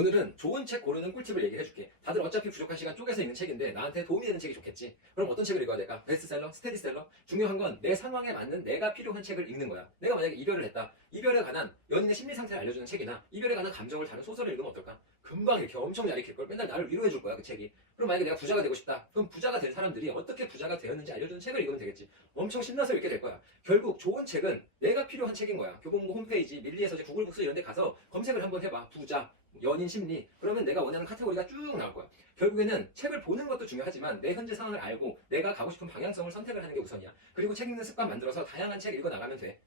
오늘은 좋은 책 고르는 꿀팁을 얘기해줄게. 다들 어차피 부족한 시간 쪼개서 읽는 책인데 나한테 도움이 되는 책이 좋겠지. 그럼 어떤 책을 읽어야 될까? 베스트셀러? 스테디셀러? 중요한 건 내 상황에 맞는 내가 필요한 책을 읽는 거야. 내가 만약에 이별을 했다. 이별에 관한 연인의 심리 상태를 알려주는 책이나 이별에 관한 감정을 다룬 소설을 읽으면 어떨까? 금방 이렇게 엄청 잘 읽힐걸. 맨날 나를 위로해줄 거야, 그 책이. 그럼 만약에 내가 부자가 되고 싶다. 그럼 부자가 된 사람들이 어떻게 부자가 되었는지 알려주는 책을 읽으면 되겠지. 엄청 신나서 읽게 될 거야. 결국 좋은 책은 내가 필요한 책인 거야. 교보문고 홈페이지, 밀리에서 구글 북스 이런 데 가서 검색을 한번 해봐. 부자, 연인 심리. 그러면 내가 원하는 카테고리가 쭉 나올 거야. 결국에는 책을 보는 것도 중요하지만 내 현재 상황을 알고 내가 가고 싶은 방향성을 선택을 하는 게 우선이야. 그리고 책 읽는 습관 만들어서 다양한 책 읽어 나가면 돼.